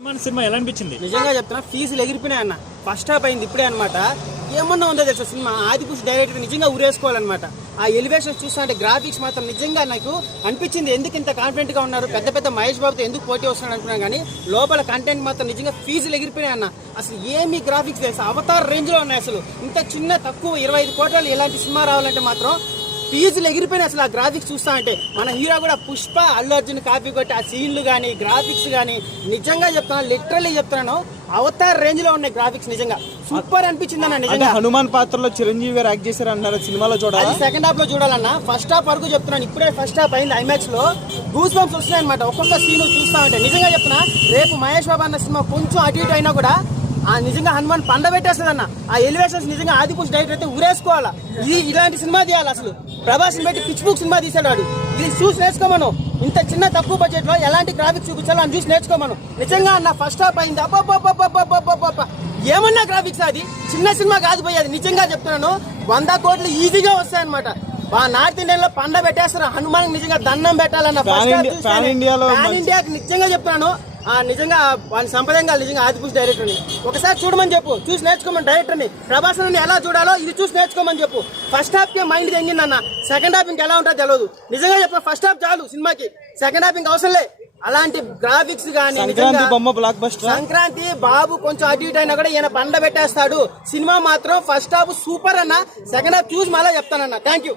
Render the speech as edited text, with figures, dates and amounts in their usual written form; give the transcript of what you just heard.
Cinema ఎలా అనిపించింది? నిజంగా చెప్తున్నా, ఫీజులు ఎగిరిపోయినాయి అన్న. ఫస్ట్ హాఫ్ అయింది ఇప్పుడే అనమాట. ఏమన్నా ఉందో తెలుసా సినిమా, ఆదిపురుష్ డైరెక్టర్ నిజంగా ఊరేసుకోవాలన్నమాట. ఆ ఎలివేషన్స్ చూస్తా అంటే గ్రాఫిక్స్ మాత్రం నిజంగా నాకు అనిపించింది. ఎందుకు ఇంత కాన్ఫిడెంట్ గా ఉన్నారు, పెద్ద పెద్ద మహేష్ బాబుతో ఎందుకు పోటీ వస్తున్నాడు అనుకున్నాను, కానీ లోపల కంటెంట్ మాత్రం నిజంగా ఫీజులు ఎగిరిపోయినాయి అన్న. అసలు ఏమి గ్రాఫిక్స్ తెలుసా, అవతార్ రేంజ్ లో ఉన్నాయి. అసలు ఇంత చిన్న తక్కువ 25 కోట్లలో ఇలాంటి సినిమా రావాలంటే మాత్రం ఫీజులు ఎగిరిపోయినాయి. అసలు ఆ గ్రాఫిక్స్ చూస్తా అంటే మన హీరో కూడా పుష్ప అల్లు అర్జున్ కాపీ కొట్టి ఆ సీన్లు కానీ గ్రాఫిక్స్ కానీ నిజంగా చెప్తున్నాను, లిటరల్లీ చెప్తున్నాను, అవతార్ రేంజ్ లో ఉన్నాయి గ్రాఫిక్స్. నిజంగా సూపర్ అనిపించింది అన్న. నిజంగా హనుమాన్ పాత్రలో చిరంజీవి గారు యాక్ట్ చేశారు అన్నారు, సినిమాలో చూడాలి. సెకండ్ హాఫ్ లో చూడాలన్నా. ఫస్ట్ హాఫ్ వరకు చెప్తున్నాను, ఇప్పుడే ఫస్ట్ హాఫ్ అయింది. ఐమాక్స్ లో గూస్ బంప్స్ వస్తున్నాయి అనమాట ఒక్కొక్క సీన్ చూస్తా ఉంటే. నిజంగా చెప్తున్నా, రేపు మహేష్ బాబు అన్న సినిమా కొంచెం అటు ఇటు అయినా కూడా నిజంగా హనుమాన్ పండ పెట్టేస్తుంది అన్న. ఆ ఎలివేషన్స్ నిజంగా ఆదిపురుష్ డైరెక్టర్ అయితే ఊరేసుకోవాలా. ఇలాంటి సినిమా తీయాలి. అసలు ప్రభాస్ పెట్టి పిచ్ బుక్ సినిమా తీసాడు వాడు. ఇది చూసి నేర్చుకోమను. ఇంత చిన్న తక్కువ బడ్జెట్ లో ఎలాంటి గ్రాఫిక్స్ చూపించాలో అని చూసి నేర్చుకోమను. నిజంగా అన్న ఫస్ట్ హాఫ్ అయింది అబ్బా, ఏమన్నా గ్రాఫిక్స్. అది చిన్న సినిమా కాదు పోయేది. నిజంగా చెప్తున్నాను, 100 కోట్లు ఈజీగా వస్తాయన్నమాట. నార్త్ ఇండియన్ లో పండ పెట్టేస్తారు. హనుమాన్ నిజంగా దండం పెట్టాలన్న. పాన్ ఇండియాకి నిజంగా చెప్తున్నాను, నిజంగా వాళ్ళ సంప్రదాయంగా నిజంగా ఆదిపురుష్ డైరెక్టర్ని ఒకసారి చూడమని చెప్పు, చూసి నేర్చుకోమని. డైరెక్టర్ని ప్రభాస్ ఎలా చూడాలో ఇది చూసి నేర్చుకోమని చెప్పు. ఫస్ట్ హాఫ్ కి మైండ్ తెంగిందన్న, సెకండ్ హాఫ్ ఇంకా ఎలా ఉంటుందో తెలియదు. నిజంగా చెప్పిన ఫస్ట్ హాఫ్ చాలు సినిమాకి, సెకండ్ హాఫ్ ఇంకా అవసరం లే. అలాంటి గ్రాఫిక్స్ గానీ సంక్రాంతి బాబు కొంచెం అటు ఇటు అయినా కూడా ఈయన పండ పెట్టేస్తాడు. సినిమా మాత్రం ఫస్ట్ హాఫ్ సూపర్ అన్న. సెకండ్ హాఫ్ చూసి మళ్ళీ చెప్తానన్న. Thank you.